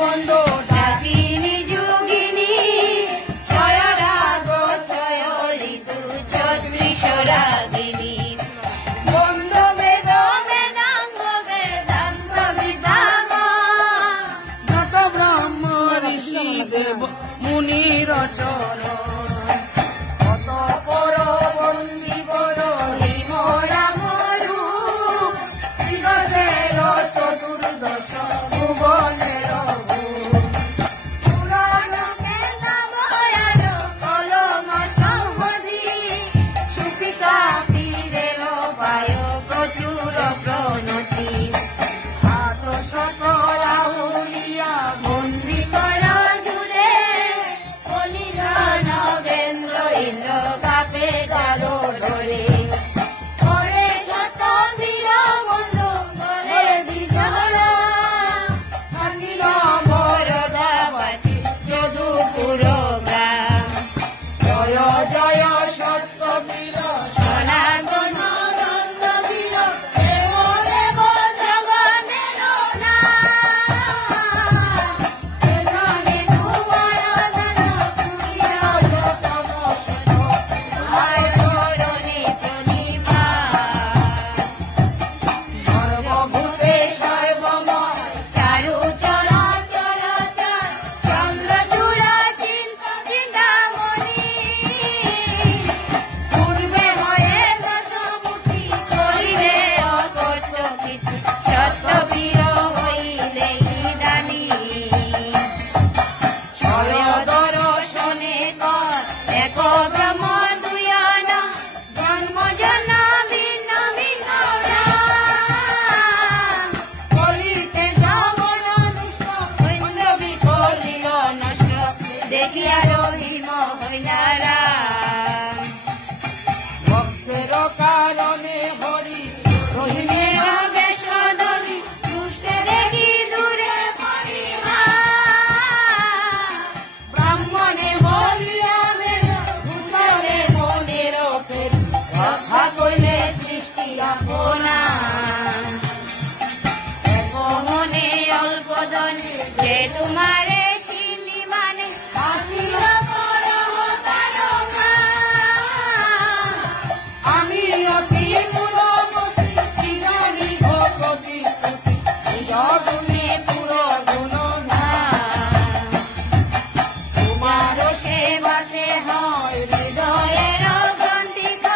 বন্ধু ডাকিনী যোগিনী ছয় রাগ ছয় ঋতু ছত্রিশ রাগিনী বন্ধ বেদ বেদাঙ্গ বেদান্ত বিদাঙ্গ যত ব্রহ্ম ঋষি দেব মুনি রচন কত পর বন্দী বর হিমরা মরু দিগতের চতুর্দশ ভুবনের পুরাণ বেদাবয়ান কলম সম্বধি সুপিতা পীরের পায় প্রচুর প্রণতি হাত সকল আউলিয়া বন্দী কর জুলে অনিধন নগেন্দ্র ইন্দ্র কাপে গারো ধরে করে শত বীর বন্ধু বলে বিজরা সন্নিল বরদাবাসী যদুপুর গ্রাম জয় জয় সত্য বীর সনাতন দন্ত বীর দেব দেব জগতের এখানে তোমার দান পুরিয়া যতম তোমার চরণে চলিবা সর্বভূতে সর্বময় চারু চরাচর চন্দ্রচূড়া চিন্তামণি পূর্বে হয়ে দশমুখী করিলে অকর্ষকিত সত্যবীর হইলে দানী ছয় দর্শনে কর এক ব্রহ্ম দুয়ান জন্ম জন্ম ভিন্ন ভিন্ন বলিতে যমন দুষ্ট বৈন্দবী করিল নষ্ট দেখিয়া রহিম হইলা রাম ভক্তের কারণে হরি রহিমের বেশ ধরি দুষ্টে দেখি দূরে পড়িবা ব্রাহ্মণে বলিয়া বেদ ভূতরে মনের ফের কথা কইলে সৃষ্টি আপনা এক মনে অল্প ধনে যে তোমারে চিনি মানে আসিল পর তারকা আমি অতি মূলমতি চিরনি ভগতি গুণে পুর গুণধাম তোমার সেবাতে হয় হৃদয়ের গ্রন্থিত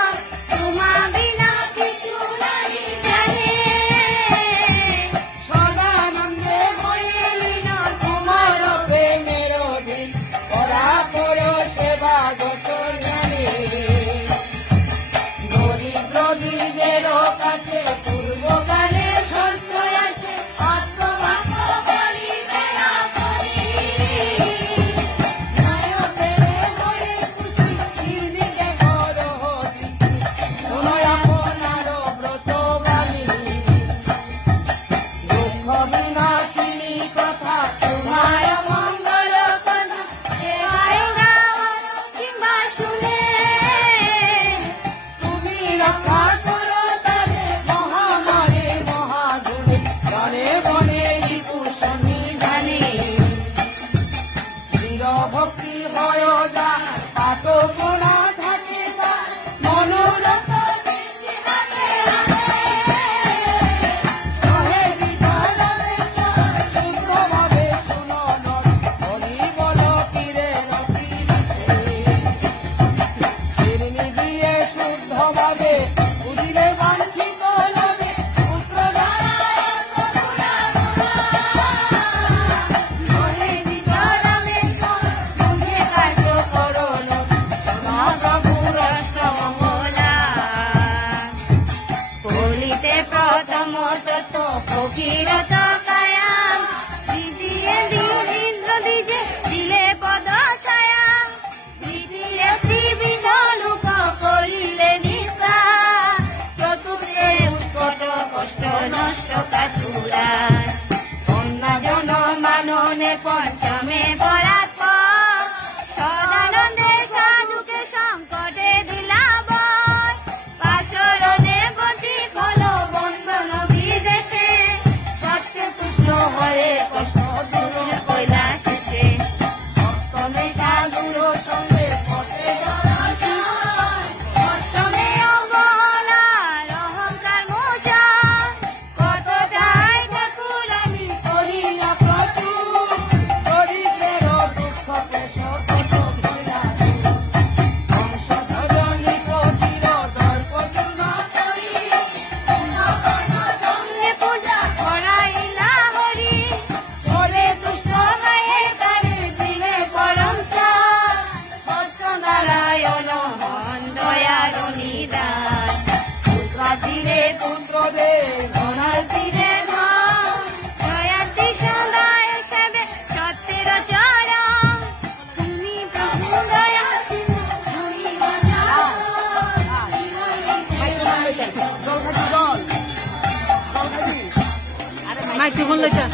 তোমা বিনা কিছু নাই জানে সদানন্দে হয়ে লীন তোমার প্রেমের অধীন করা পর সেবা গত জানে দরিদ্রদের কাছে পূর্বকালে শস্য আছে আত্মভাগ করিতে না করি নায়কের হয়ে খুশি নির্বিঘ্নে ঘর হতি শোনো আপনার ব্রত বাণী দুঃখ বিনাশিনী কথা তোমার মঙ্গল কথা দেহায় গাওয়ার কিংবা শুনে তুমি রক্ষা করো তারে মহামারে মহাগুণে বনে বনে রিপু সন্নিধানে চিরভক্তি হয় যা পাত গোনা থাকে তা মনোরথ বেশি হাতে সহে বিচরণে শুদ্ধভাবে শুনো নর হরি বল পীরে রতিরিতে দিয়ে শুদ্ধভাবে বুঝিলে বাঞ্ছিত লবে পুত্র মহে বিচরণেশ্বর বুঝে কার্য করণ মহাপ্রভুর শ্রমলা কলিতে প্রথম তত্ত্ব ফকিরত কায়াম দ্বিতীয় ইন্দ্র দ্বিজে দিলে পদ ছায়া তৃতীয় ত্রিবিধ লোক করিলে নিষ্ঠা চতুর্থে উৎকট কষ্ট নষ্ট কাতুরা কন্যা জন মাননে পঞ্চমে পরাৎপর সদানন্দে সাধুকে সংকটে দিলা বয় পাশর দেবতী ফল বন্ধন বিদেশে ষষ্ঠে পুষ্ট হয়ে কষ্ট দূর মাইক্রোফোন লইতা